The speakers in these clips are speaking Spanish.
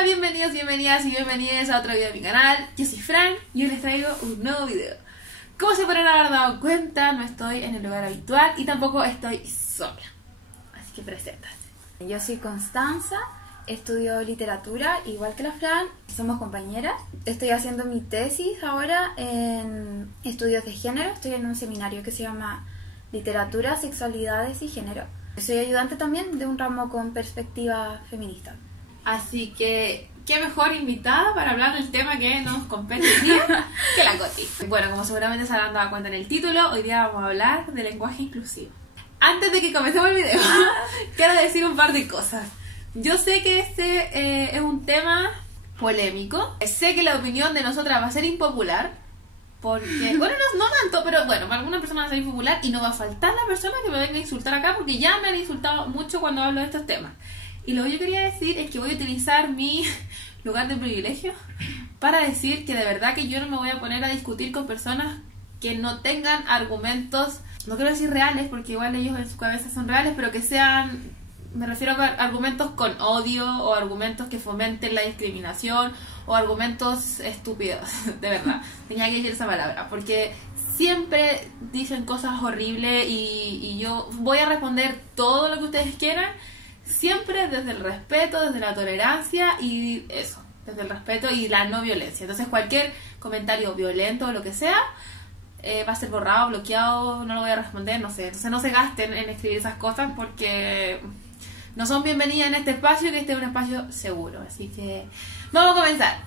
Hola, bienvenidos, bienvenidas y bienvenidas a otro video de mi canal. Yo soy Fran y hoy les traigo un nuevo video. Como se podrán haber dado cuenta, no estoy en el lugar habitual y tampoco estoy sola. Así que preséntate. Yo soy Constanza, estudio literatura, igual que la Fran, somos compañeras. Estoy haciendo mi tesis ahora en estudios de género, estoy en un seminario que se llama Literatura, Sexualidades y Género. Soy ayudante también de un ramo con perspectiva feminista. Así que, qué mejor invitada para hablar del tema que nos compete hoy día que la Coti. Bueno, como seguramente se habrán dado cuenta en el título, hoy día vamos a hablar de lenguaje inclusivo. Antes de que comencemos el video, quiero decir un par de cosas. Yo sé que este es un tema polémico. Sé que la opinión de nosotras va a ser impopular. Porque, bueno, no tanto, pero bueno, para alguna persona va a ser impopular y no va a faltar la persona que me venga a insultar acá porque ya me han insultado mucho cuando hablo de estos temas. Y lo que yo quería decir es que voy a utilizar mi lugar de privilegio para decir que de verdad que yo no me voy a poner a discutir con personas que no tengan argumentos, no quiero decir reales porque igual ellos en su cabeza son reales, pero que sean, me refiero a argumentos con odio o argumentos que fomenten la discriminación o argumentos estúpidos, de verdad. Tenía que decir esa palabra porque siempre dicen cosas horribles y yo voy a responder todo lo que ustedes quieran, siempre desde el respeto, desde la tolerancia y eso, desde el respeto y la no violencia. Entonces cualquier comentario violento o lo que sea va a ser borrado, bloqueado, no lo voy a responder, no sé. Entonces no se gasten en escribir esas cosas porque no son bienvenidas en este espacio y que este es un espacio seguro. Así que vamos a comenzar.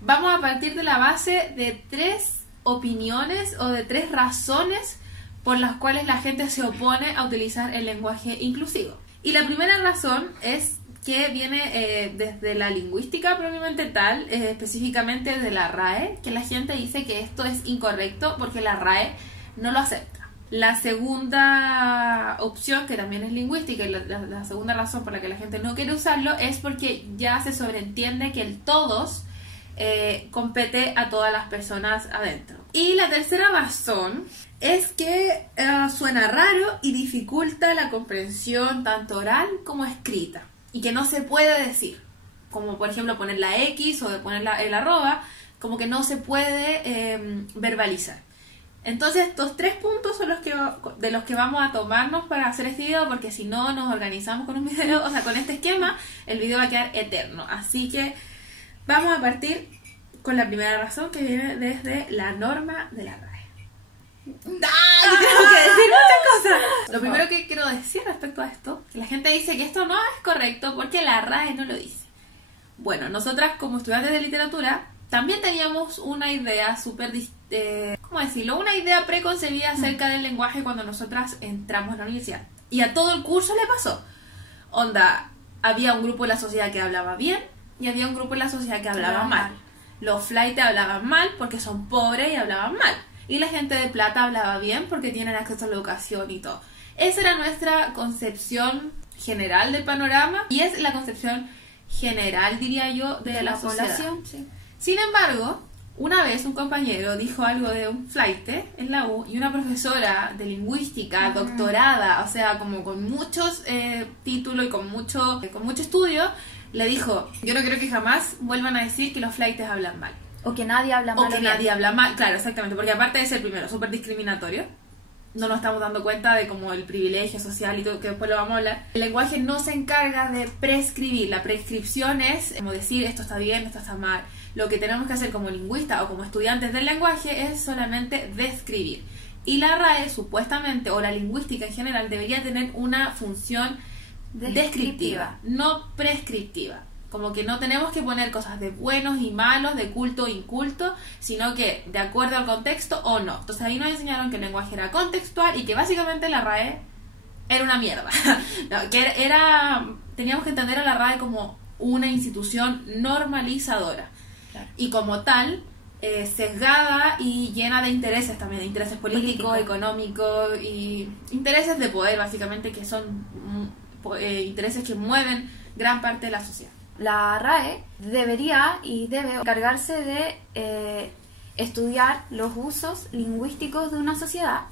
Vamos a partir de la base de 3 opiniones o de 3 razones por las cuales la gente se opone a utilizar el lenguaje inclusivo. Y la primera razón es que viene desde la lingüística propiamente tal, específicamente de la RAE, que la gente dice que esto es incorrecto porque la RAE no lo acepta. La segunda opción, que también es lingüística, y la segunda razón por la que la gente no quiere usarlo es porque ya se sobreentiende que el todos compete a todas las personas adentro. Y la tercera razón es que suena raro y dificulta la comprensión tanto oral como escrita y que no se puede decir, como por ejemplo poner la X o de poner el arroba, como que no se puede verbalizar. Entonces estos 3 puntos son de los que vamos a tomarnos para hacer este video, porque si no nos organizamos con un video, o sea, con este esquema, el video va a quedar eterno. Así que vamos a partir con la primera razón, que viene desde la norma de la RAE. Yo tengo que decir muchas cosas. Lo primero que quiero decir respecto a esto, que la gente dice que esto no es correcto porque la RAE no lo dice. Bueno, nosotras como estudiantes de literatura también teníamos una idea súper, ¿cómo decirlo? Una idea preconcebida acerca del lenguaje cuando nosotras entramos a la universidad. Y a todo el curso le pasó. Onda, había un grupo de la sociedad que hablaba bien y había un grupo de la sociedad que hablaba mal. Los flaites hablaban mal porque son pobres y hablaban mal. Y la gente de plata hablaba bien porque tienen acceso a la educación y todo. Esa era nuestra concepción general del panorama y es la concepción general, diría yo, de la población. Sí. Sin embargo, una vez un compañero dijo algo de un flaite en la U y una profesora de lingüística, doctorada, o sea, como con muchos títulos y con mucho estudio, le dijo: yo no quiero que jamás vuelvan a decir que los flaites hablan mal. O que nadie habla mal. O que nadie habla mal, claro, exactamente, porque aparte de ser primero súper discriminatorio, no nos estamos dando cuenta de como el privilegio social y todo, que después lo vamos a hablar. El lenguaje no se encarga de prescribir, la prescripción es como decir esto está bien, esto está mal. Lo que tenemos que hacer como lingüistas o como estudiantes del lenguaje es solamente describir. Y la RAE supuestamente, o la lingüística en general, debería tener una función descriptiva, no prescriptiva. Como que no tenemos que poner cosas de buenos y malos, de culto o inculto, sino que de acuerdo al contexto o no. Entonces ahí nos enseñaron que el lenguaje era contextual y que básicamente la RAE era una mierda. No, que teníamos que entender a la RAE como una institución normalizadora. Claro. Y como tal, sesgada y llena de intereses también, de intereses políticos, económicos y intereses de poder, básicamente, que son intereses que mueven gran parte de la sociedad. La RAE debería y debe encargarse de estudiar los usos lingüísticos de una sociedad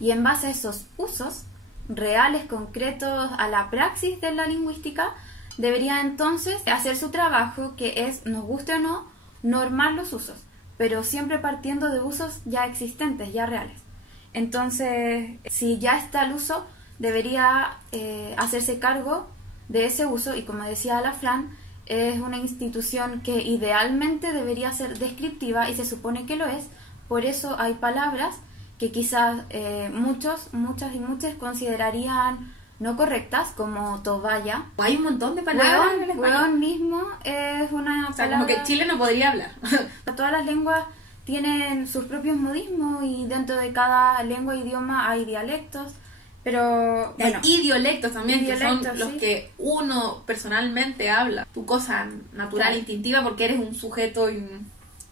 y en base a esos usos reales, concretos, a la praxis de la lingüística, debería entonces hacer su trabajo, que es, nos guste o no, normar los usos, pero siempre partiendo de usos ya existentes, ya reales. Entonces, si ya está el uso, debería hacerse cargo de ese uso, y como decía la Fran, es una institución que idealmente debería ser descriptiva y se supone que lo es. Por eso hay palabras que quizás muchas y muchas considerarían no correctas, como toalla. Hay un montón de palabras en el español. Hueón mismo es una palabra... como que Chile no podría hablar. Todas las lenguas tienen sus propios modismos y dentro de cada lengua e idioma hay dialectos, pero... Bueno, hay idiolectos también, idiolectos, que son los sí, que uno personalmente habla. Tu cosa natural, claro, instintiva, porque eres un sujeto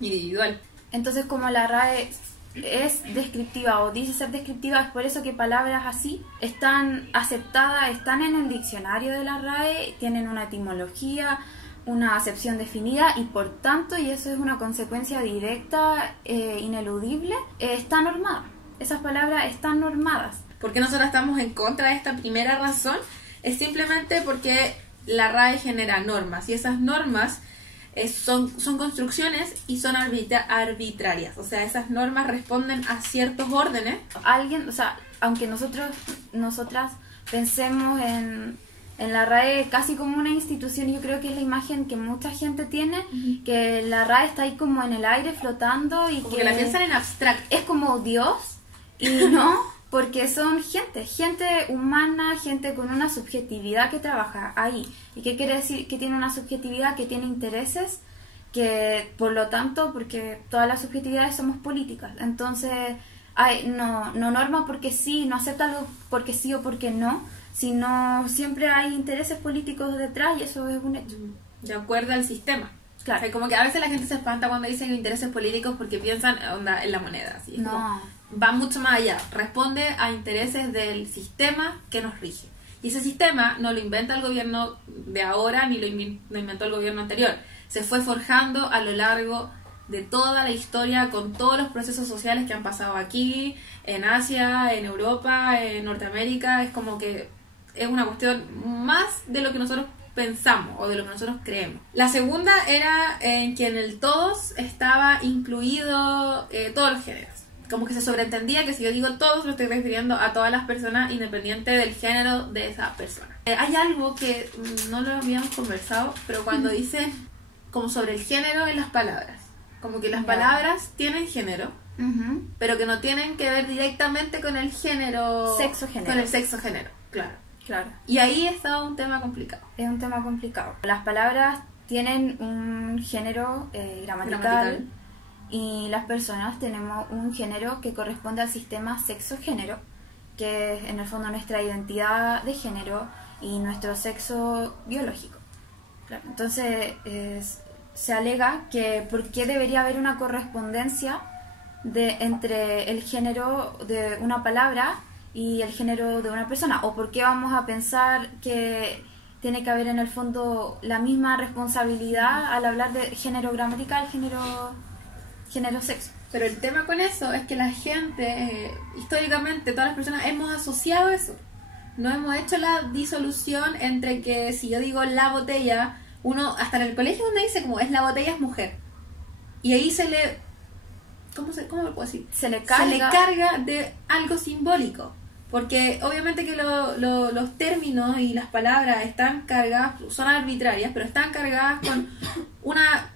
individual. Entonces, como la RAE es descriptiva o dice ser descriptiva, es por eso que palabras así están aceptadas, están en el diccionario de la RAE, tienen una etimología, una acepción definida y por tanto, y eso es una consecuencia directa, ineludible, está normada. Esas palabras están normadas. ¿Por qué nosotros estamos en contra de esta primera razón? Es simplemente porque la RAE genera normas y esas normas son construcciones y son arbitrarias. O sea, esas normas responden a ciertos órdenes. Alguien, o sea, aunque nosotras pensemos en la RAE casi como una institución, yo creo que es la imagen que mucha gente tiene, que la RAE está ahí como en el aire flotando y como que la piensan en abstracto. Es como Dios, y no, porque son gente humana, gente con una subjetividad que trabaja ahí. ¿Y qué quiere decir? Que tiene una subjetividad, que tiene intereses, que por lo tanto, porque todas las subjetividades somos políticas, entonces no norma porque sí, no acepta algo porque sí o porque no, sino siempre hay intereses políticos detrás y eso es un hecho. De acuerdo al sistema. Claro. O sea, como que a veces la gente se espanta cuando dicen intereses políticos porque piensan onda, en la moneda. Así. No. Como, va mucho más allá. Responde a intereses del sistema que nos rige. Y ese sistema no lo inventa el gobierno de ahora ni lo inventó el gobierno anterior. Se fue forjando a lo largo de toda la historia con todos los procesos sociales que han pasado aquí, en Asia, en Europa, en Norteamérica. Es como que es una cuestión más de lo que nosotros pensamos o de lo que nosotros creemos. La segunda era en que en el todos estaba incluido todos los géneros. Como que se sobreentendía que si yo digo todos, lo estoy refiriendo a todas las personas independiente del género de esa persona. Hay algo que no lo habíamos conversado, pero cuando dicen como sobre el género en las palabras, como que las palabras tienen género, pero que no tienen que ver directamente con el género, sexo-género. Con el sexo-género, claro. Claro. Y ahí está un tema complicado. Es un tema complicado. Las palabras tienen un género gramatical. Y las personas tenemos un género que corresponde al sistema sexo-género, que es en el fondo nuestra identidad de género y nuestro sexo biológico. Claro. Entonces se alega que por qué debería haber una correspondencia entre el género de una palabra y el género de una persona, o por qué vamos a pensar que tiene que haber en el fondo la misma responsabilidad al hablar de género gramatical, género sexo. Pero el tema con eso es que la gente, históricamente, todas las personas hemos asociado eso. No hemos hecho la disolución entre que si yo digo la botella, uno, hasta en el colegio uno dice como es la botella es mujer. Y ahí se le... ¿Cómo lo puedo decir? Se le carga de algo simbólico. Porque obviamente que los términos y las palabras están cargadas, son arbitrarias, pero están cargadas con una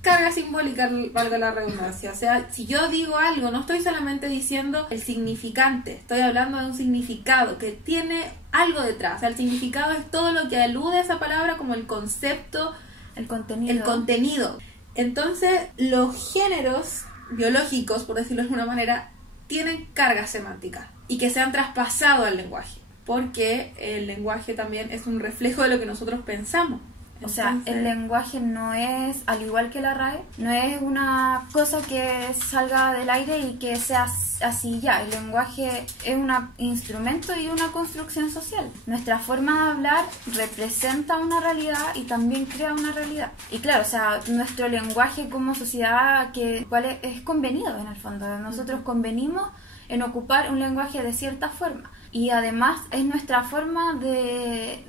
carga simbólica, valga la redundancia. O sea, si yo digo algo, no estoy solamente diciendo el significante, estoy hablando de un significado que tiene algo detrás. O sea, el significado es todo lo que alude a esa palabra, como el concepto, el contenido. Entonces, los géneros biológicos, por decirlo de alguna manera, tienen carga semántica y que se han traspasado al lenguaje, porque el lenguaje también es un reflejo de lo que nosotros pensamos. O sea, el lenguaje no es, al igual que la RAE, no es una cosa que salga del aire y que sea así ya. El lenguaje es un instrumento y una construcción social. Nuestra forma de hablar representa una realidad y también crea una realidad. Y claro, o sea, nuestro lenguaje como sociedad, cual es convenido en el fondo. Nosotros convenimos en ocupar un lenguaje de cierta forma. y además es nuestra forma de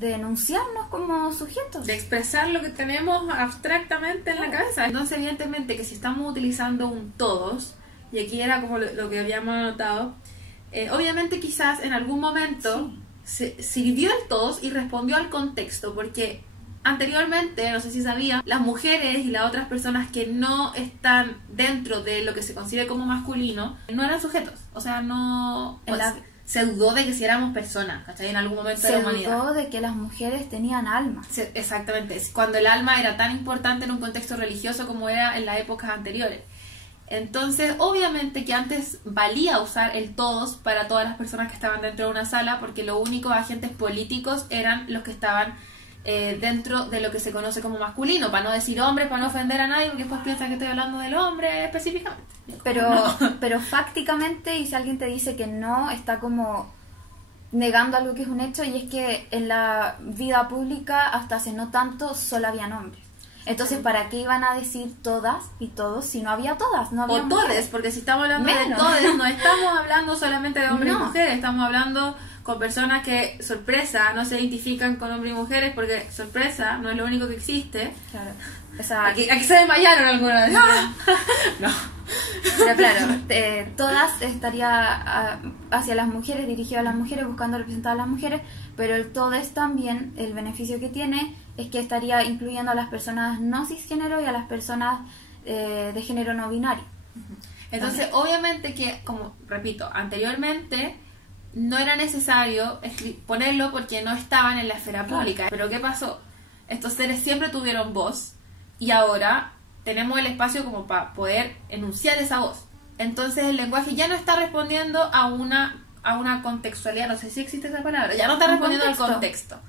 enunciarnos como sujetos. De expresar lo que tenemos abstractamente en la cabeza. Entonces, evidentemente, que si estamos utilizando un todos, y aquí era como lo que habíamos anotado, obviamente quizás en algún momento se sirvió el todos y respondió al contexto, porque anteriormente, no sé si sabían, las mujeres y las otras personas que no están dentro de lo que se considera como masculino, no eran sujetos. O sea, no... se dudó de que si éramos personas, ¿cachai? En algún momento de la humanidad. Se dudó de que las mujeres tenían alma. Exactamente. Cuando el alma era tan importante en un contexto religioso como era en las épocas anteriores. Entonces, obviamente que antes valía usar el todos para todas las personas que estaban dentro de una sala, porque los únicos agentes políticos eran los que estaban dentro de lo que se conoce como masculino, para no decir hombres, para no ofender a nadie, porque después piensan que estoy hablando del hombre específicamente. Pero fácticamente, y si alguien te dice que no, está como negando algo que es un hecho, y es que en la vida pública hasta hace no tanto solo había hombres. Entonces, ¿para qué iban a decir todas y todos si no había todas? No había o todes, porque si estamos hablando de todes, no estamos hablando solamente de hombres y mujeres, estamos hablando con personas que, sorpresa, no se identifican con hombres y mujeres, porque, sorpresa, no es lo único que existe. Claro. O sea, aquí se desmayaron algunas. No. Pero claro, todas estaría hacia las mujeres, dirigido a las mujeres, buscando representar a las mujeres, pero el todes también, el beneficio que tiene es que estaría incluyendo a las personas no cisgénero y a las personas de género no binario. Entonces, obviamente que, como repito, anteriormente no era necesario ponerlo porque no estaban en la esfera pública. Pero ¿qué pasó? Estos seres siempre tuvieron voz y ahora tenemos el espacio como para poder enunciar esa voz. Entonces el lenguaje ya no está respondiendo a una contextualidad, no sé si existe esa palabra, ya no está respondiendo al contexto.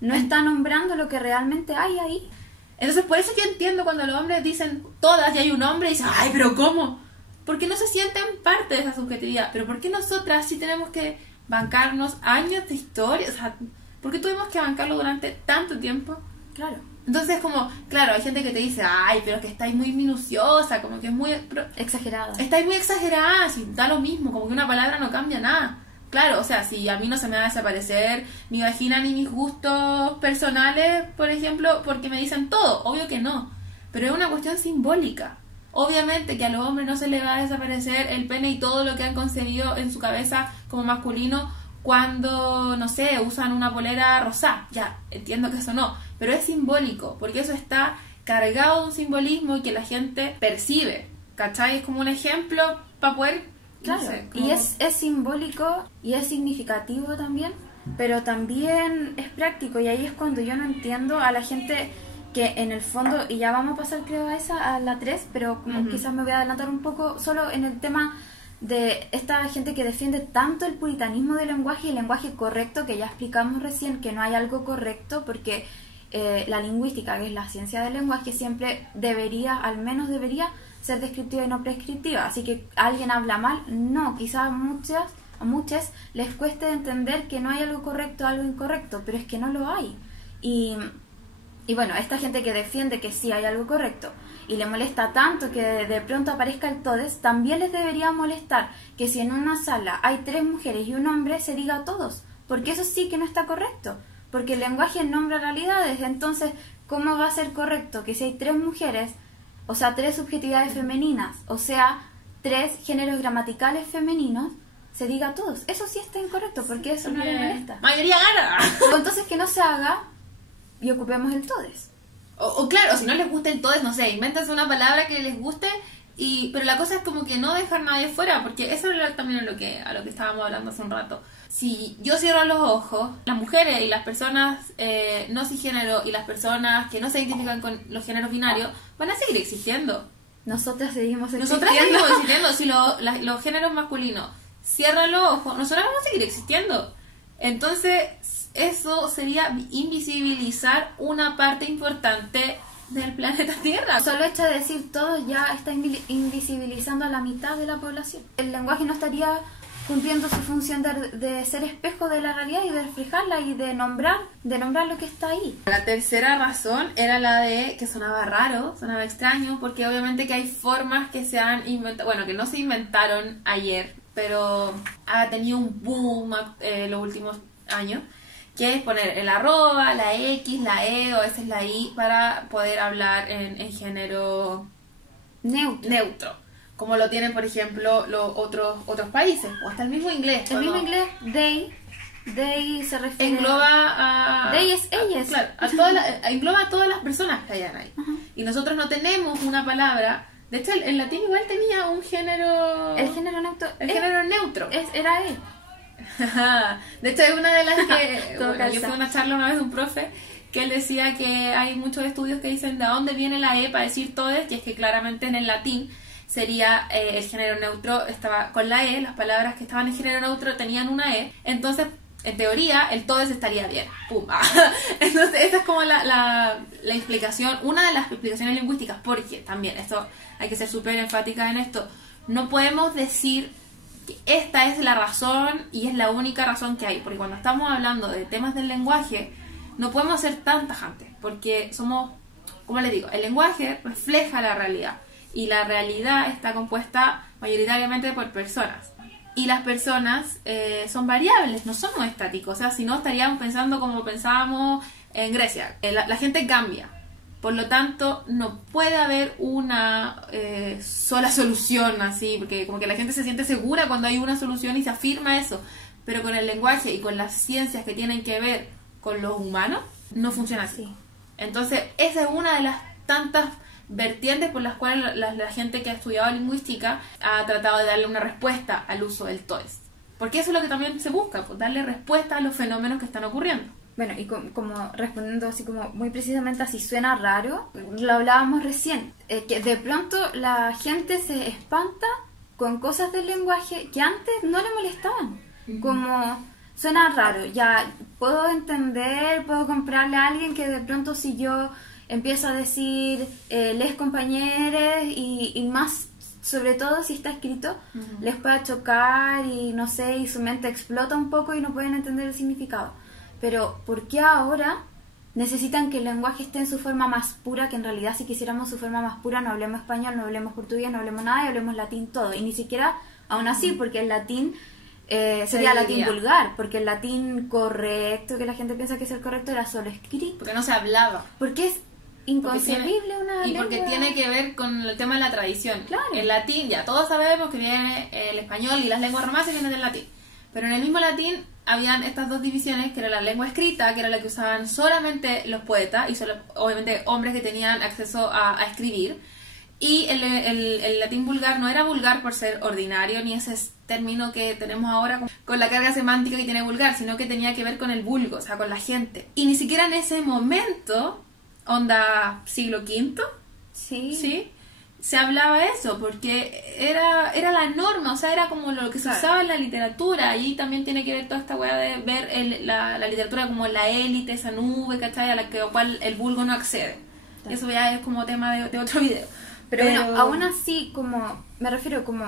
No está nombrando lo que realmente hay ahí. Entonces por eso yo entiendo cuando los hombres dicen todas y hay un hombre y dicen, ay, pero ¿cómo? Porque no se sienten parte de esa subjetividad. Pero ¿por qué nosotras sí tenemos que bancarnos años de historia? O sea, ¿por qué tuvimos que bancarlo durante tanto tiempo? Claro. Entonces como, claro, hay gente que te dice, ay, pero es que estáis muy minuciosa, como que es muy... exagerada. Estáis muy exagerada, si da lo mismo, como que una palabra no cambia nada. Claro, o sea, si a mí no se me va a desaparecer mi vagina ni mis gustos personales, por ejemplo, porque me dicen todo, obvio que no. Pero es una cuestión simbólica. Obviamente que a los hombres no se les va a desaparecer el pene y todo lo que han concebido en su cabeza como masculino cuando, no sé, usan una polera rosada. Ya, entiendo que eso no, pero es simbólico, porque eso está cargado de un simbolismo y que la gente percibe, ¿cachai? Es como un ejemplo para poder... Claro, no sé, como... y es simbólico y es significativo también, pero también es práctico, y ahí es cuando yo no entiendo a la gente que en el fondo, y ya vamos a pasar creo a la 3, pero como quizás me voy a adelantar un poco solo en el tema de esta gente que defiende tanto el puritanismo del lenguaje y el lenguaje correcto, que ya explicamos recién que no hay algo correcto, porque la lingüística, que es la ciencia del lenguaje, siempre debería, al menos debería, ser descriptiva y no prescriptiva. Así que alguien habla mal, no, quizás a muchas les cueste entender que no hay algo correcto, algo incorrecto, pero es que no lo hay. Y bueno, esta gente que defiende que sí hay algo correcto y le molesta tanto que de pronto aparezca el todes, también les debería molestar que si en una sala hay 3 mujeres y un hombre, se diga todos, porque eso sí que no está correcto, porque el lenguaje nombra realidades. Entonces, ¿cómo va a ser correcto que si hay 3 mujeres, o sea, 3 subjetividades femeninas, o sea, 3 géneros gramaticales femeninos, se diga todos? Eso sí está incorrecto, porque eso no le molesta. ¡Mayoría gana! O entonces que no se haga y ocupemos el todes. O claro, si no les gusta el todes, no sé, invéntense una palabra que les guste, pero la cosa es como que no dejar nadie fuera, porque eso es también a lo que estábamos hablando hace un rato. Si yo cierro los ojos, las mujeres y las personas no cisgénero y las personas que no se identifican con los géneros binarios van a seguir existiendo. Nosotras seguimos existiendo. Nosotras seguimos existiendo. Si los géneros masculinos cierran los ojos, nosotras vamos a seguir existiendo. Entonces, eso sería invisibilizar una parte importante del planeta Tierra. Solo hecho de decir todos ya está invisibilizando a la mitad de la población. El lenguaje no estaría cumpliendo su función de ser espejo de la realidad y de reflejarla y de nombrar lo que está ahí. La tercera razón era la de que sonaba raro, sonaba extraño, porque obviamente que hay formas que se han inventado, bueno, que no se inventaron ayer, pero ha tenido un boom los últimos años, que es poner el arroba, la X, la E o a veces la I para poder hablar en género neutro, como lo tienen, por ejemplo, los otros países, o hasta el mismo inglés. El mismo inglés, they se refiere... Engloba a... They es ellas. Claro, engloba a todas las personas que hayan ahí. Y nosotros no tenemos una palabra... De hecho, el latín igual tenía un género... El género neutro. Género neutro. Era él. De hecho, es una de las que... Bueno, yo fui a una charla una vez de un profe que él decía que hay muchos estudios que dicen de dónde viene la E para decir todes, y es que claramente en el latín sería el género neutro, estaba con la E, las palabras que estaban en género neutro tenían una E, entonces en teoría el todes estaría bien. ¡Pum! Entonces esa es como la explicación, una de las explicaciones lingüísticas, porque también esto hay que ser súper enfática en esto, no podemos decir que esta es la razón y es la única razón que hay, porque cuando estamos hablando de temas del lenguaje no podemos ser tan tajantes, porque somos, como les digo, el lenguaje refleja la realidad y la realidad está compuesta mayoritariamente por personas. Y las personas son variables, no somos estáticos. O sea, si no estaríamos pensando como pensábamos en Grecia. La gente cambia. Por lo tanto, no puede haber una sola solución así, porque como que la gente se siente segura cuando hay una solución y se afirma eso. Pero con el lenguaje y con las ciencias que tienen que ver con los humanos, no funciona así. Entonces, esa es una de las tantas vertientes por las cuales la gente que ha estudiado lingüística ha tratado de darle una respuesta al uso del todes. Porque eso es lo que también se busca, pues, darle respuesta a los fenómenos que están ocurriendo. Bueno, y como respondiendo así como muy precisamente así, suena raro, lo hablábamos recién, que de pronto la gente se espanta con cosas del lenguaje que antes no le molestaban. Como suena raro, ya puedo entender, puedo comprarle a alguien que de pronto si yo empiezo a decir les compañeros y más, sobre todo si está escrito, les pueda chocar y no sé, y su mente explota un poco y no pueden entender el significado. Pero ¿por qué ahora necesitan que el lenguaje esté en su forma más pura? Que en realidad si quisiéramos su forma más pura no hablemos español, no hablemos portugués, no hablemos nada y hablemos latín todo. Y ni siquiera aún así, porque el latín sería latín vulgar, porque el latín correcto, que la gente piensa que es el correcto, era solo escrito. Porque no se hablaba. Porque es inconcebible una lengua. Y porque tiene que ver con el tema de la tradición. Claro. El latín, ya todos sabemos que viene el español y las lenguas romances vienen del latín. Pero en el mismo latín habían estas dos divisiones, que era la lengua escrita, que era la que usaban solamente los poetas, y solo, obviamente hombres que tenían acceso a escribir. Y el latín vulgar no era vulgar por ser ordinario, ni ese término que tenemos ahora con la carga semántica que tiene vulgar, sino que tenía que ver con el vulgo, o sea, con la gente. Y ni siquiera en ese momento, onda siglo V, ¿sí? Se hablaba eso, porque era la norma, o sea, era como lo que se usaba en la literatura. Y también tiene que ver toda esta weá de ver la literatura como la élite, esa nube, ¿cachai? A la cual el vulgo no accede. Claro. Eso ya es como tema de otro video. Pero bueno, aún así, como me refiero como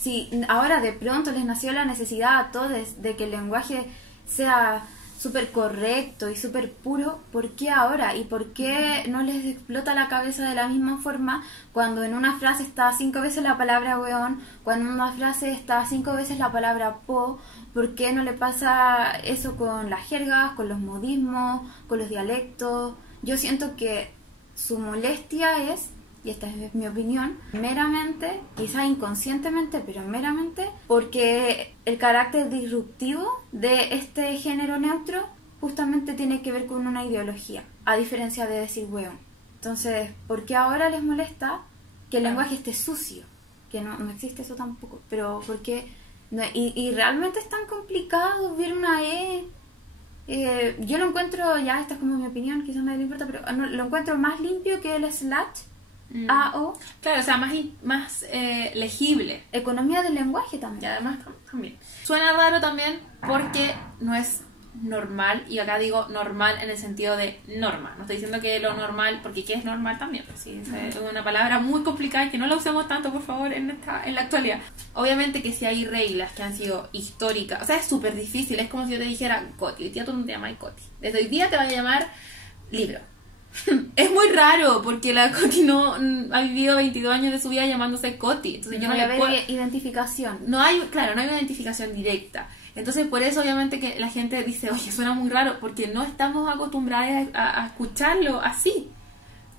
si ahora de pronto les nació la necesidad a todos de que el lenguaje sea súper correcto y súper puro, ¿por qué ahora? ¿Y por qué no les explota la cabeza de la misma forma cuando en una frase está 5 veces la palabra weón, cuando en una frase está 5 veces la palabra po? ¿Por qué no le pasa eso con las jergas, con los modismos, con los dialectos? Yo siento que su molestia es, y esta es mi opinión, meramente, quizá inconscientemente, pero meramente, porque el carácter disruptivo de este género neutro justamente tiene que ver con una ideología, a diferencia de decir weón. Entonces, ¿por qué ahora les molesta que el lenguaje esté sucio? Que no existe eso tampoco, pero porque y realmente es tan complicado ver una E. Yo lo encuentro, ya esta es como mi opinión, quizás me le importa, pero lo encuentro más limpio que el slash. AO. Claro, o sea, más legible. Economía del lenguaje también. Y además también. Suena raro también porque no es normal, y acá digo normal en el sentido de norma. No estoy diciendo que lo normal, porque ¿qué es normal también? Pues sí, es una palabra muy complicada y que no la usemos tanto, por favor, en la actualidad. Obviamente que si hay reglas que han sido históricas, o sea, es súper difícil. Es como si yo te dijera Coti, hoy día tú no te llamas Coti. Desde hoy día te vas a llamar libro. Es muy raro, porque la Coti no ha vivido 22 años de su vida llamándose Coti. Entonces yo no le puedo... identificación. No hay, claro, no hay una identificación directa. Entonces por eso obviamente que la gente dice, oye, suena muy raro, porque no estamos acostumbrados a escucharlo así.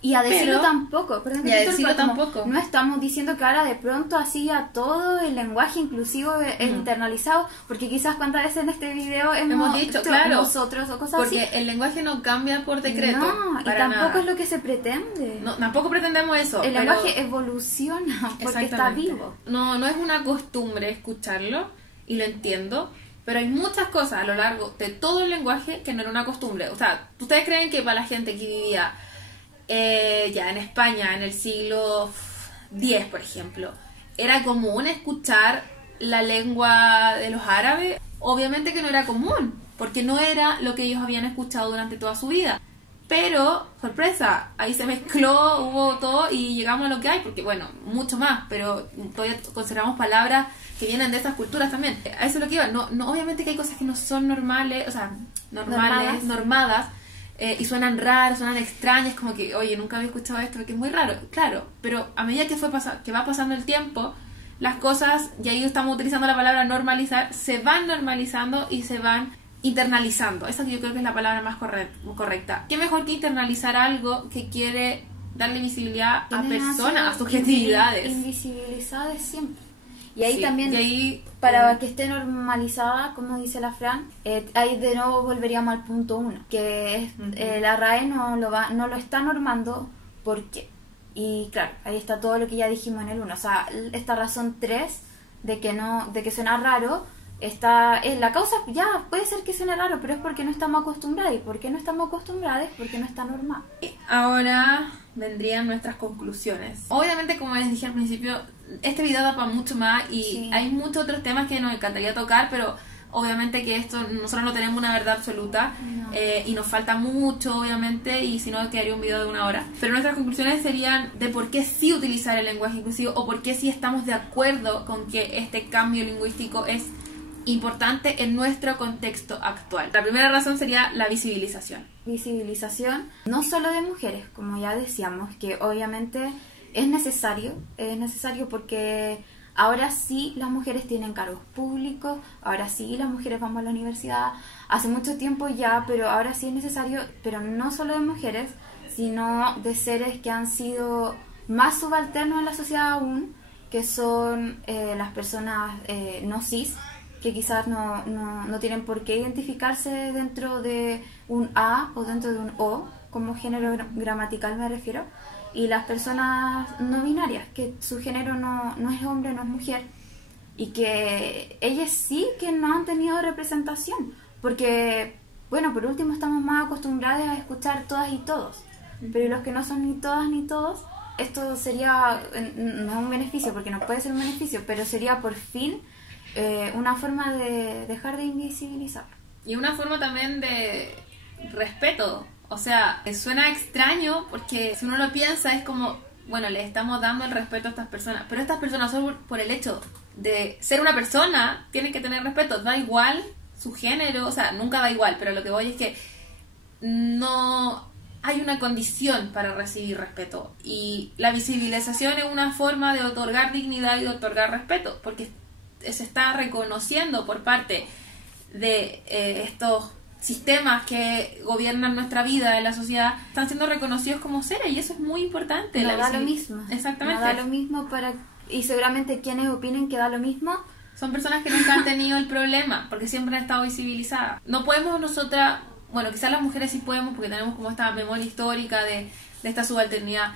Y a decirlo tampoco, perdón, y a decirlo tampoco. No estamos diciendo que ahora de pronto así a todo el lenguaje inclusivo es internalizado, porque quizás cuántas veces en este video hemos dicho, claro, nosotros o cosas porque así. el lenguaje no cambia por decreto. No, y tampoco es lo que se pretende. No, tampoco pretendemos eso. El lenguaje evoluciona porque está vivo. No es una costumbre escucharlo, y lo entiendo. Pero hay muchas cosas a lo largo de todo el lenguaje que no era una costumbre. O sea, ¿ustedes creen que para la gente que vivía ya en España en el siglo X, por ejemplo, era común escuchar la lengua de los árabes? Obviamente que no era común, porque no era lo que ellos habían escuchado durante toda su vida. Pero, sorpresa, ahí se mezcló, hubo todo y llegamos a lo que hay, porque bueno, mucho más, pero todavía conservamos palabras que vienen de esas culturas también. A eso es lo que iba. No, obviamente que hay cosas que no son normales, o sea, normadas, y suenan raras, suenan extrañas, como que, oye, nunca había escuchado esto, porque es muy raro, claro, pero a medida que va pasando el tiempo, las cosas, y ahí estamos utilizando la palabra normalizar, se van normalizando y se van internalizando. Esa que yo creo que es la palabra más correcta. ¿Qué mejor que internalizar algo que quiere darle visibilidad a personas, a subjetividades? Invisibilizadas siempre. Y ahí sí, también, y ahí, para que esté normalizada, como dice la Fran, ahí de nuevo volveríamos al punto 1, que es la RAE no lo está normando. ¿Por qué? Y claro, ahí está todo lo que ya dijimos en el 1. O sea, esta razón 3 de que suena raro, la causa ya puede ser que suene raro, pero es porque no estamos acostumbrados. ¿Y por qué no estamos acostumbrados? Porque no está normal. Ahora vendrían nuestras conclusiones. Obviamente, como les dije al principio, este video da para mucho más y hay muchos otros temas que nos encantaría tocar, pero obviamente que esto nosotros no tenemos una verdad absoluta, y nos falta mucho, obviamente, y si no quedaría un video de 1 hora. Pero nuestras conclusiones serían de por qué sí utilizar el lenguaje inclusivo, o por qué sí estamos de acuerdo con que este cambio lingüístico es importante en nuestro contexto actual. La primera razón sería la visibilización. Visibilización no solo de mujeres, como ya decíamos, que obviamente es necesario porque ahora sí las mujeres tienen cargos públicos, ahora sí las mujeres vamos a la universidad, hace mucho tiempo ya, pero ahora sí es necesario, pero no solo de mujeres, sino de seres que han sido más subalternos en la sociedad aún, que son las personas no cis, que quizás no tienen por qué identificarse dentro de un A o dentro de un O, como género gramatical me refiero, y las personas no binarias, que su género no es hombre, no es mujer, y que ellas sí que no han tenido representación, porque, bueno, por último estamos más acostumbrados a escuchar todas y todos, pero los que no son ni todas ni todos, esto sería, no es un beneficio, porque no puede ser un beneficio, pero sería por fin una forma de dejar de invisibilizar. Y una forma también de respeto. O sea, suena extraño porque si uno lo piensa es como, bueno, le estamos dando el respeto a estas personas, pero estas personas solo por el hecho de ser una persona tienen que tener respeto, da igual su género, o sea, nunca da igual, pero lo que voy es que no hay una condición para recibir respeto, y la visibilización es una forma de otorgar dignidad y de otorgar respeto, porque se está reconociendo por parte de estos sistemas que gobiernan nuestra vida en la sociedad, están siendo reconocidos como seres, y eso es muy importante. No da lo mismo. Exactamente. No da lo mismo y seguramente quienes opinen que da lo mismo son personas que nunca han tenido el problema, porque siempre han estado visibilizadas. No podemos nosotras, bueno, quizás las mujeres sí podemos, porque tenemos como esta memoria histórica de esta subalternidad,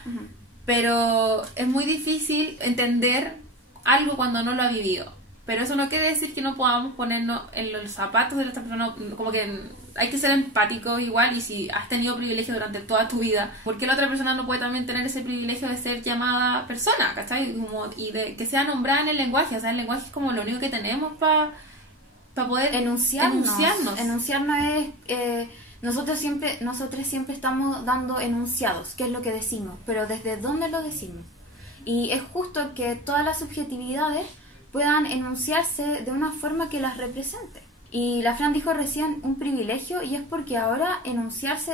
pero es muy difícil entender algo cuando no lo ha vivido. Pero eso no quiere decir que no podamos ponernos en los zapatos de esta persona, como que hay que ser empáticos igual, y si has tenido privilegio durante toda tu vida, ¿por qué la otra persona no puede también tener ese privilegio de ser llamada persona, ¿cachai? Y de que sea nombrada en el lenguaje. O sea, el lenguaje es como lo único que tenemos para poder enunciarnos. Enunciarnos es... nosotros siempre estamos dando enunciados, que es lo que decimos, pero ¿desde dónde lo decimos? Y es justo que todas las subjetividades puedan enunciarse de una forma que las represente. Y la Fran dijo recién un privilegio, y es porque ahora enunciarse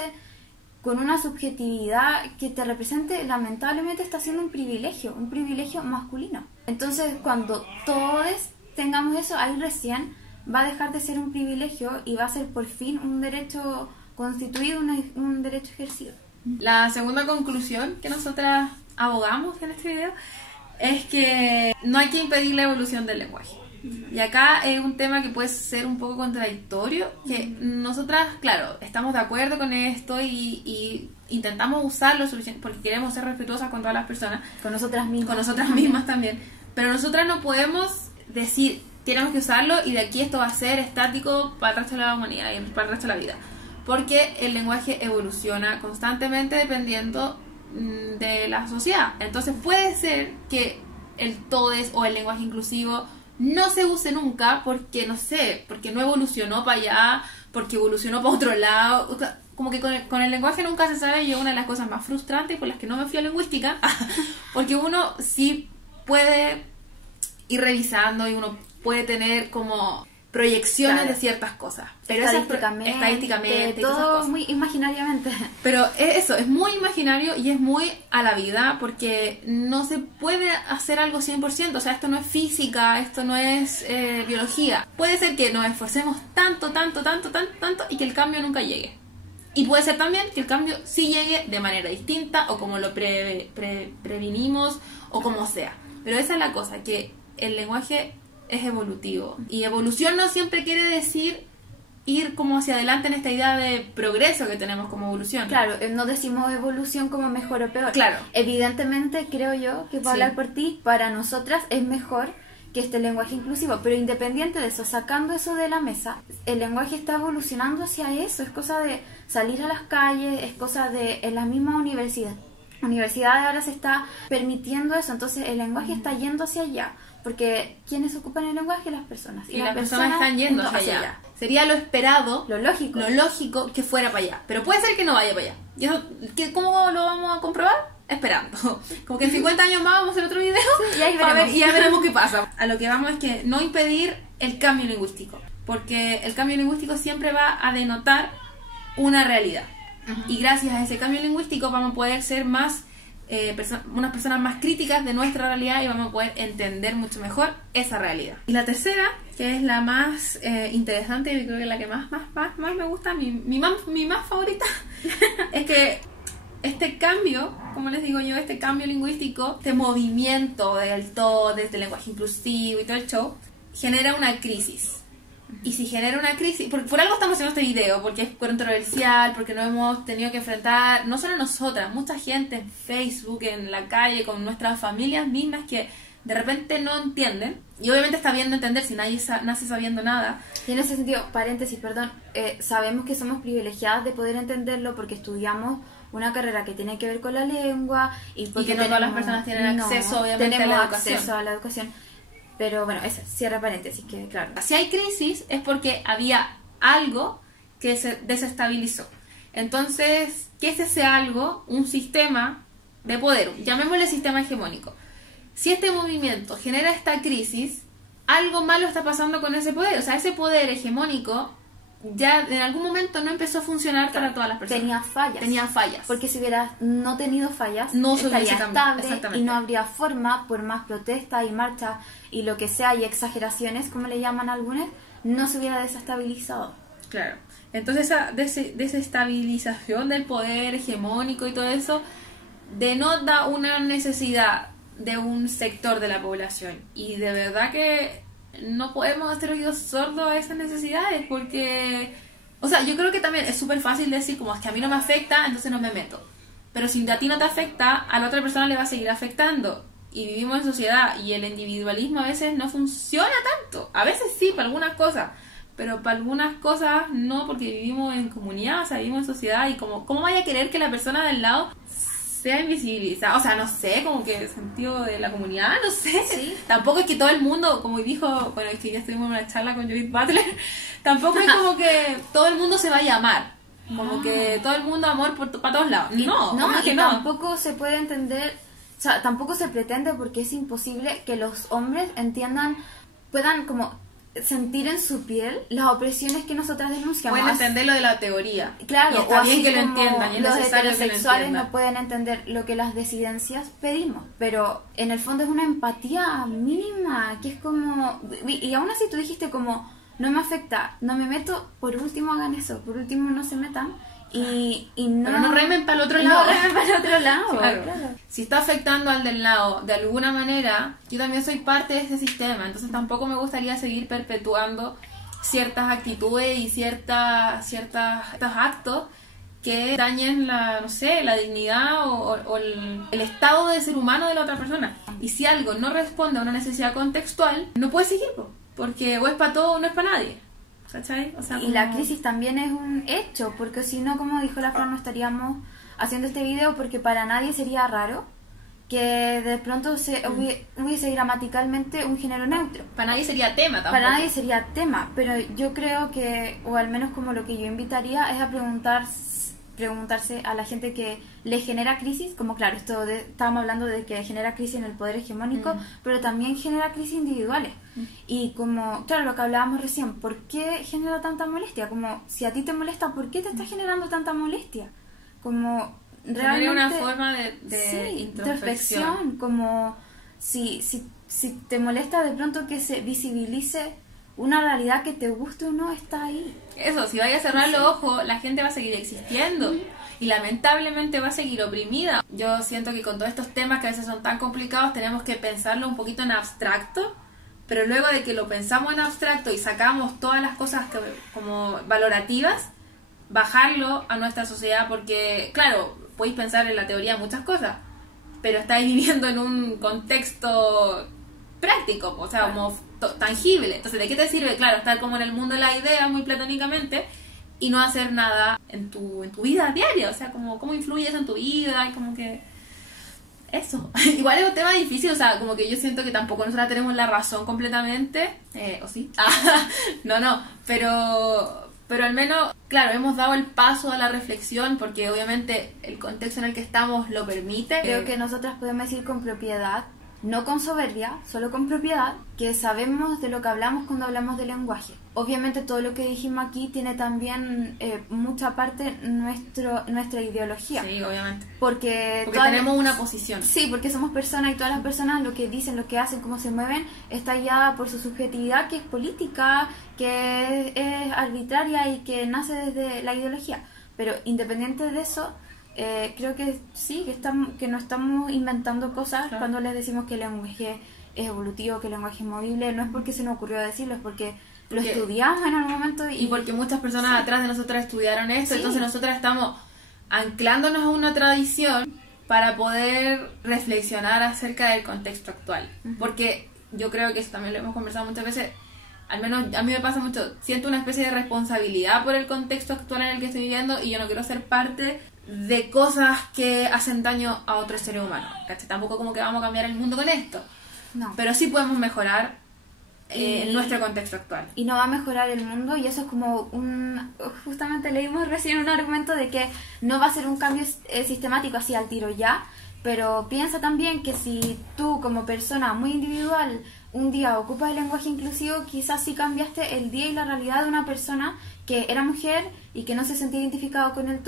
con una subjetividad que te represente, lamentablemente está siendo un privilegio masculino. Entonces, cuando todos tengamos eso, ahí recién va a dejar de ser un privilegio y va a ser por fin un derecho constituido, un derecho ejercido. La segunda conclusión que nosotras abogamos en este video es que no hay que impedir la evolución del lenguaje. Y acá es un tema que puede ser un poco contradictorio, que nosotras, claro, estamos de acuerdo con esto y intentamos usarlo porque queremos ser respetuosas con todas las personas. Con nosotras mismas también. Pero nosotras no podemos decir, tenemos que usarlo y de aquí esto va a ser estático para el resto de la humanidad y para el resto de la vida. Porque el lenguaje evoluciona constantemente dependiendo de la sociedad. Entonces puede ser que el todes o el lenguaje inclusivo no se use nunca porque, no sé, porque no evolucionó para allá, porque evolucionó para otro lado. Como que con el lenguaje nunca se sabe, y es una de las cosas más frustrantes por las que no me fui a lingüística, porque uno sí puede ir revisando y uno puede tener como proyecciones de ciertas cosas, pero estadísticamente todo muy imaginariamente, pero eso es muy imaginario y es muy a la vida, porque no se puede hacer algo 100%, o sea, esto no es física, esto no es biología. Puede ser que nos esforcemos tanto y que el cambio nunca llegue, y puede ser también que el cambio sí llegue de manera distinta o como lo previnimos o como sea, pero esa es la cosa, que el lenguaje es evolutivo, y evolución no siempre quiere decir ir como hacia adelante en esta idea de progreso que tenemos como evolución. Claro, no decimos evolución como mejor o peor. Claro. Evidentemente, creo yo, que puedo hablar por ti, para nosotras es mejor que este lenguaje inclusivo, pero independiente de eso, sacando eso de la mesa, el lenguaje está evolucionando hacia eso, es cosa de salir a las calles, es cosa de en la misma universidades ahora se está permitiendo eso, entonces el lenguaje está yendo hacia allá. Porque ¿quiénes ocupan el lenguaje? Las personas. Y las personas están yendo hacia allá. Sería lo esperado, lo lógico que fuera para allá. Pero puede ser que no vaya para allá. ¿Y eso, ¿cómo lo vamos a comprobar? Esperando. Como que en 50 años más vamos a hacer otro video. Sí, y ahí veremos. Y ya veremos qué pasa. A lo que vamos es que no impedir el cambio lingüístico. Porque el cambio lingüístico siempre va a denotar una realidad. Y gracias a ese cambio lingüístico vamos a poder ser más... unas personas más críticas de nuestra realidad, y vamos a poder entender mucho mejor esa realidad. Y la tercera, que es la más interesante y creo que la que más me gusta, mi más favorita, es que este cambio, como les digo yo, este cambio lingüístico, este movimiento del todo, desde el lenguaje inclusivo y todo el show, genera una crisis. Y si genera una crisis, por algo estamos haciendo este video, porque es controversial, porque nos hemos tenido que enfrentar, no solo nosotras, mucha gente en Facebook, en la calle, con nuestras familias mismas, que de repente no entienden, y obviamente está bien no entender si nadie nace sabiendo nada. Y en ese sentido, paréntesis, perdón, sabemos que somos privilegiadas de poder entenderlo porque estudiamos una carrera que tiene que ver con la lengua, y que no todas las personas tienen acceso, obviamente, a la educación. Acceso a la educación. Pero bueno, eso, cierra paréntesis, que claro. Si hay crisis es porque había algo que se desestabilizó. Entonces, ¿qué es ese algo? Un sistema de poder, llamémosle sistema hegemónico. Si este movimiento genera esta crisis, algo malo está pasando con ese poder. O sea, ese poder hegemónico ya en algún momento no empezó a funcionar para todas las personas. Tenía fallas. Porque si hubiera no tenido fallas, no estaría estable y no habría forma, por más protestas y marchas y lo que sea, y exageraciones, como le llaman algunos, no se hubiera desestabilizado. Claro. Entonces esa desestabilización del poder hegemónico y todo eso denota una necesidad de un sector de la población. Y de verdad que no podemos hacer oídos sordos a esas necesidades, porque, o sea, yo creo que también es súper fácil decir como es que a mí no me afecta, entonces no me meto. Pero si a ti no te afecta, a la otra persona le va a seguir afectando. Y vivimos en sociedad, y el individualismo a veces no funciona tanto. A veces sí, para algunas cosas, pero para algunas cosas no, porque vivimos en comunidad, o sea, vivimos en sociedad, y como, ¿cómo vaya a querer que la persona del lado sea invisibilizada? O sea, no sé, como que el sentido de la comunidad, no sé. ¿Sí? Tampoco es que todo el mundo, como dijo, bueno, es que ya estuvimos en una charla con Judith Butler, tampoco es como que todo el mundo se vaya a amar. Como que todo el mundo amor para todos lados. No, que no. Tampoco se puede entender, o sea, tampoco se pretende, porque es imposible que los hombres puedan como sentir en su piel las opresiones que nosotras denunciamos. Pueden entender lo de la teoría. Claro, y está o bien así que lo como entiendan, y es los necesario que lo heterosexuales entiendan. no pueden entender lo que las disidencias pedimos, pero en el fondo es una empatía mínima, que es como... Y aún así tú dijiste como, no me afecta, no me meto, por último hagan eso, por último no se metan. Y no, pero no remen para el otro lado. No remen para el otro lado, claro. claro. Si está afectando al del lado de alguna manera, yo también soy parte de ese sistema, entonces tampoco me gustaría seguir perpetuando ciertas actitudes y ciertos actos que dañen la, no sé, la dignidad o el estado de ser humano de la otra persona. Y si algo no responde a una necesidad contextual, no puede seguir, porque o es para todo o no es para nadie. ¿Cachai? O sea, y la crisis también es un hecho, porque si no, como dijo la Fran, no estaríamos haciendo este video, porque para nadie sería raro que de pronto hubiese gramaticalmente un género neutro. Para nadie sería tema tampoco. Para nadie sería tema, pero yo creo que, o al menos como lo que yo invitaría, es a preguntarse a la gente que le genera crisis, como claro, estábamos hablando de que genera crisis en el poder hegemónico, pero también genera crisis individuales. Y como, claro, lo que hablábamos recién, ¿por qué genera tanta molestia? Como, si a ti te molesta, ¿por qué te está generando tanta molestia? Como, realmente... una forma de introspección. Como, si te molesta de pronto que se visibilice una realidad que te guste o no, está ahí. Eso, si vaya a cerrar los ojos, la gente va a seguir existiendo y lamentablemente va a seguir oprimida. Yo siento que con todos estos temas que a veces son tan complicados tenemos que pensarlo un poquito en abstracto, pero luego de que lo pensamos en abstracto y sacamos todas las cosas como valorativas, bajarlo a nuestra sociedad, porque claro, podéis pensar en la teoría muchas cosas, pero estáis viviendo en un contexto práctico, o sea, como tangible. Entonces, ¿de qué te sirve, claro, estar como en el mundo de la idea muy platónicamente y no hacer nada en tu vida diaria? O sea, ¿cómo influye eso en tu vida? Y como que eso. Igual es un tema difícil, o sea, como que yo siento que tampoco nosotros tenemos la razón completamente, ¿o sí? No, pero al menos, claro, hemos dado el paso a la reflexión porque obviamente el contexto en el que estamos lo permite. Creo que nosotras podemos decir con propiedad, no con soberbia, solo con propiedad, que sabemos de lo que hablamos cuando hablamos de lenguaje. Obviamente todo lo que dijimos aquí tiene también mucha parte nuestra ideología. Sí, obviamente. Porque tenemos una posición. Sí, porque somos personas y todas las personas lo que dicen, lo que hacen, cómo se mueven, está guiada por su subjetividad, que es política, que es arbitraria y que nace desde la ideología. Pero independiente de eso, creo que sí, que no estamos inventando cosas. Claro. Cuando les decimos que el lenguaje es evolutivo, que el lenguaje es movible, no es porque se nos ocurrió decirlo, es porque lo estudiamos en algún momento. Y porque muchas personas atrás de nosotras estudiaron esto, entonces nosotras estamos anclándonos a una tradición para poder reflexionar acerca del contexto actual. Porque yo creo que eso también lo hemos conversado muchas veces, al menos a mí me pasa mucho, siento una especie de responsabilidad por el contexto actual en el que estoy viviendo y yo no quiero ser parte de cosas que hacen daño a otros seres humanos. ¿Cachai? Tampoco como que vamos a cambiar el mundo con esto. No. Pero sí podemos mejorar en nuestro contexto actual. Y no va a mejorar el mundo, y eso es como justamente leímos recién un argumento de que no va a ser un cambio sistemático así al tiro ya, pero piensa también que si tú como persona muy individual un día ocupas el lenguaje inclusivo, quizás sí cambiaste el día y la realidad de una persona que era mujer y que no se sentía identificado con el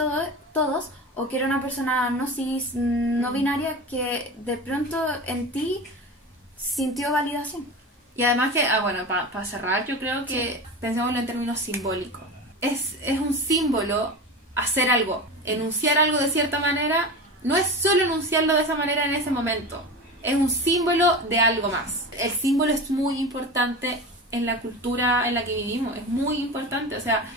todos, o que era una persona no cis, no binaria, que de pronto en ti sintió validación. Y además que, bueno, para cerrar, yo creo que pensémoslo en términos simbólicos. Es un símbolo hacer algo, enunciar algo de cierta manera, no es solo enunciarlo de esa manera en ese momento, es un símbolo de algo más. El símbolo es muy importante en la cultura en la que vivimos, es muy importante, o sea,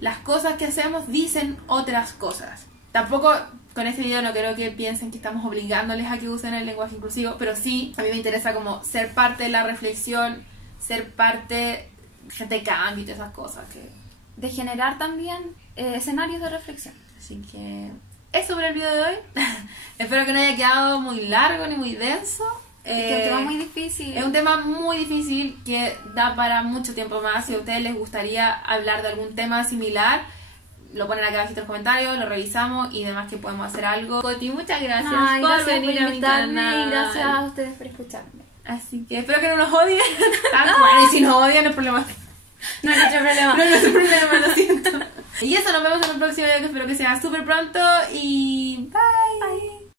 las cosas que hacemos dicen otras cosas. Tampoco con este video no creo que piensen que estamos obligándoles a que usen el lenguaje inclusivo, pero sí, a mí me interesa como ser parte de la reflexión, ser parte de cambio y todas esas cosas. De generar también escenarios de reflexión. Así que es sobre el video de hoy. Espero que no haya quedado muy largo ni muy denso. Es un tema muy difícil. Es un tema muy difícil que da para mucho tiempo más. Si a ustedes les gustaría hablar de algún tema similar, lo ponen acá abajito en los comentarios, lo revisamos y demás que podemos hacer algo. Coti, muchas gracias por venir a mi canal. Y gracias a ustedes por escucharme. Así que espero que no nos odien. Bueno, y si nos odian, no es problema. No es nuestro problema. No es nuestro problema, lo siento. Y eso, nos vemos en un próximo video que espero que sea súper pronto. Y